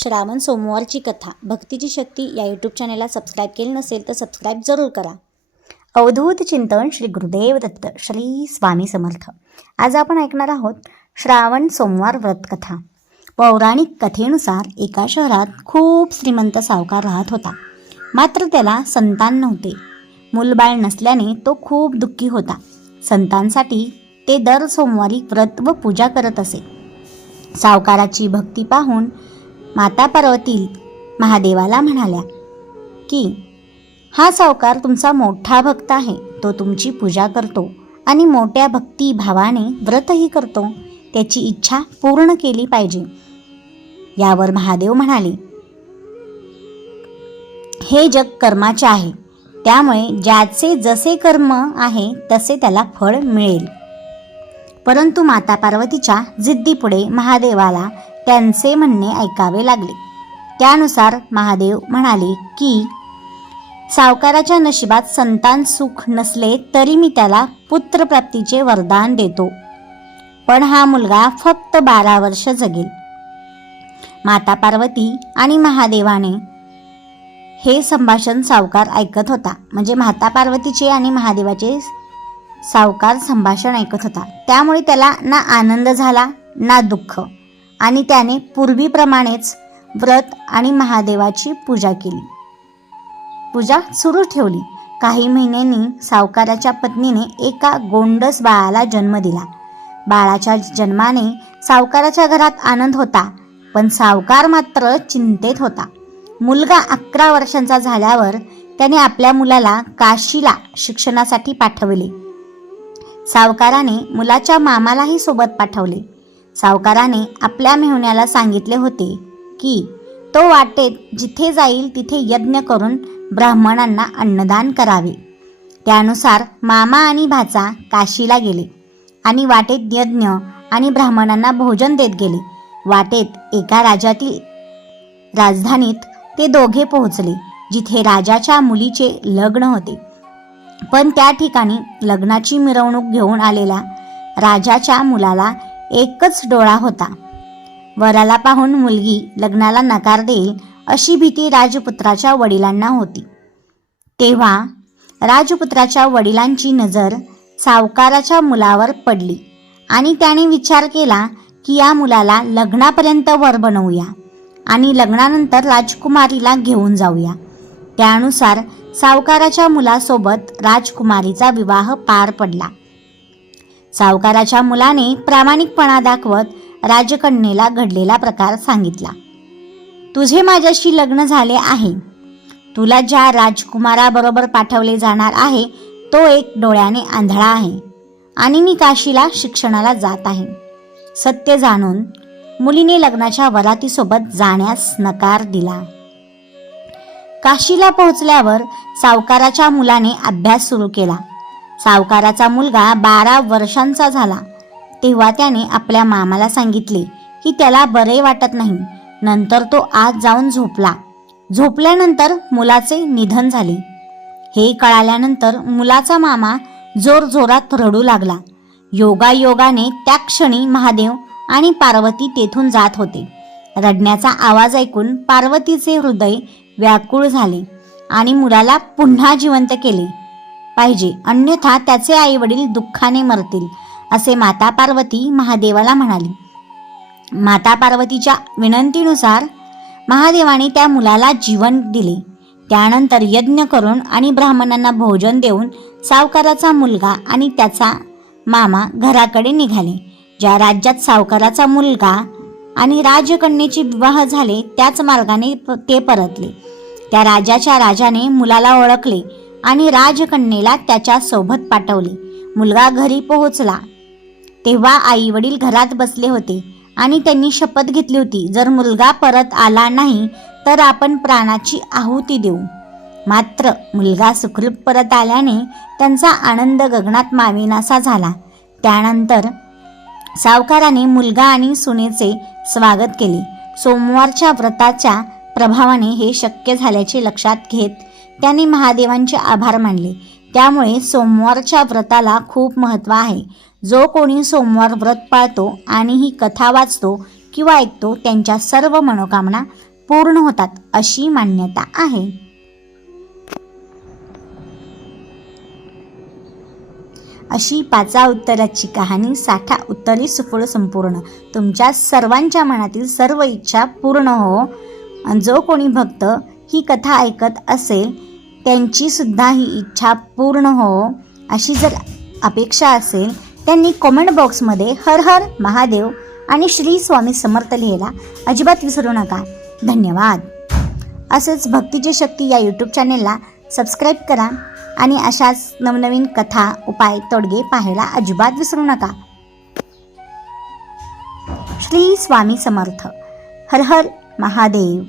श्रावण सोमवारची कथा. भक्तीची शक्ती या यूट्यूब चॅनलला सबस्क्राईब केली नसेल तर सबस्क्राईब जरूर करा. अवधूत चिंतन श्री गुरुदेव दत्त श्री स्वामी समर्थ. आज आपण ऐकणार आहोत श्रावण सोमवार व्रतकथा पौराणिक कथेनुसार एका शहरात खूप श्रीमंत सावकार राहत होता. मात्र त्याला संतान नव्हते. मूलबाळ नसल्याने तो खूप दुःखी होता. संतांसाठी ते दर सोमवारी व्रत व पूजा करत असे. सावकाराची भक्ती पाहून माता पार्वती महादेवाला म्हणाल्या की हा सावकार तुमचा मोठा भक्त आहे. तो तुमची पूजा करतो आणि मोठ्या भक्ती भावाने व्रतही करतो. त्याची इच्छा पूर्ण केली पाहिजे. यावर महादेव म्हणाले हे जग कर्माचे आहे. त्यामुळे ज्याचे जसे कर्म आहे तसे त्याला फळ मिळेल. परंतु माता पार्वतीच्या जिद्दीपुढे महादेवाला त्यांचे म्हणणे ऐकावे लागले. त्यानुसार महादेव म्हणाले की सावकाराच्या नशिबात संतान सुख नसले तरी मी त्याला पुत्रप्राप्तीचे वरदान देतो. पण हा मुलगा फक्त बारा वर्ष जगेल. माता पार्वती आणि महादेवाने हे संभाषण सावकार ऐकत होता. म्हणजे माता पार्वतीचे आणि महादेवाचे सावकार संभाषण ऐकत होता. त्यामुळे त्याला ना आनंद झाला ना दुःख. आणि त्याने पूर्वीप्रमाणेच व्रत आणि महादेवाची पूजा केली. पूजा सुरू ठेवली. काही महिन्यांनी सावकाराच्या पत्नीने एका गोंडस बाळाला जन्म दिला. बाळाच्या जन्माने सावकाराच्या घरात आनंद होता पण सावकार मात्र चिंतेत होता. मुलगा अकरा वर्षांचा झाल्यावर त्याने आपल्या मुलाला काशीला शिक्षणासाठी पाठवले. सावकाराने मुलाच्या मामालाही सोबत पाठवले. सावकाराने आपल्या मेहुण्याला सांगितले होते की तो वाटेत जिथे जाईल तिथे यज्ञ करून ब्राह्मणांना अन्नदान करावे. त्यानुसार मामा आणि भाचा काशीला गेले आणि वाटेत यज्ञ आणि ब्राह्मणांना भोजन देत गेले. वाटेत एका राजातील राजधानीत ते दोघे पोहोचले जिथे राजाच्या मुलीचे लग्न होते. पण त्या ठिकाणी लग्नाची मिरवणूक घेऊन आलेल्या राजाच्या मुलाला एकच डोळा होता. वराला पाहून मुलगी लग्नाला नकार देईल अशी भीती राजपुत्राच्या वडिलांना होती. तेव्हा राजपुत्राच्या वडिलांची नजर सावकाराच्या मुलावर पडली आणि त्याने विचार केला की या मुलाला लग्नापर्यंत वर बनवूया आणि लग्नानंतर राजकुमारीला घेऊन जाऊया. त्यानुसार सावकाराच्या मुलासोबत राजकुमारीचा विवाह पार पडला. सावकाराच्या मुलाने प्रामाणिकपणा दाखवत राजकन्येला घडलेला प्रकार सांगितला. तुझे माझ्याशी लग्न झाले आहे. तुला ज्या राजकुमाराबरोबर पाठवले जाणार आहे तो एक डोळ्याने आंधळा आहे आणि मी काशीला शिक्षणाला जात आहे. सत्य जाणून मुलीने लग्नाच्या वरातीसोबत जाण्यास नकार दिला. काशीला पोहोचल्यावर सावकाराच्या मुलाने अभ्यास सुरू केला. सावकाराचा मुलगा बारा वर्षांचा झाला. तेव्हा त्याने आपल्या मामाला सांगितले की त्याला बरे वाटत नाही. नंतर तो आज जाऊन झोपला. झोपल्यानंतर मुलाचे निधन झाले. हे कळाल्यानंतर मुलाचा मामा जोरजोरात रडू लागला. योगायोगाने त्या क्षणी महादेव आणि पार्वती तेथून जात होते. रडण्याचा आवाज ऐकून पार्वतीचे हृदय व्याकुळ झाले आणि मुलाला पुन्हा जिवंत केले. पाहिजे. अन्यथा त्याचे आई वडील दुःखाने मरतील असे माता पार्वती महादेवाला म्हणाली. माता पार्वतीच्या विनंतीनुसार महादेवाने त्या मुलाला जीवन दिले. त्यानंतर यज्ञ करून आणि ब्राह्मणांना भोजन देऊन सावकाराचा मुलगा आणि त्याचा मामा घराकडे निघाले. ज्या राज्यात सावकाराचा मुलगा आणि राजकन्येचे विवाह झाले त्याच मार्गाने प- ते परतले. त्या राजाच्या राजाने मुलाला ओळखले. आणि राजकन्येला त्याच्या सोबत पाठवले. मुलगा घरी पोहोचला. तेव्हा आई वडील घरात बसले होते आणि त्यांनी शपथ घेतली होती जर मुलगा परत आला नाही तर आपण प्राणाची आहुती देऊ मात्र मुलगा सुखरूप परत आल्याने त्यांचा आनंद गगनात मावेनासा झाला. त्यानंतर सावकाराने मुलगा आणि सुनेचे स्वागत केले. सोमवारच्या व्रताच्या प्रभावाने हे शक्य झाल्याचे लक्षात घेत त्याने महादेवांचे आभार मानले. त्यामुळे सोमवारच्या व्रताला खूप महत्त्व आहे. जो कोणी सोमवार व्रत पाळतो आणि ही कथा वाचतो किंवा ऐकतो त्यांच्या सर्व मनोकामना पूर्ण होतात अशी मान्यता आहे. अशी पाचा उत्तराची कहाणी साठा उत्तरी सुफळ संपूर्ण. तुमच्या सर्वांच्या मनातील सर्व इच्छा पूर्ण हो. जो कोणी भक्त ही कथा ऐकत असेल त्यांची सुद्धा ही इच्छा पूर्ण हो अशी जर अपेक्षा असेल त्यांनी कॉमेंट बॉक्समध्ये हर हर महादेव आणि श्री स्वामी समर्थ लिहायला अजिबात विसरू नका. धन्यवाद. असेच भक्तीची शक्ती या यूट्यूब चॅनेलला सबस्क्राईब करा आणि अशाच नवनवीन कथा उपाय तोडगे पाहायला अजिबात विसरू नका. श्री स्वामी समर्थ. हर हर महादेव.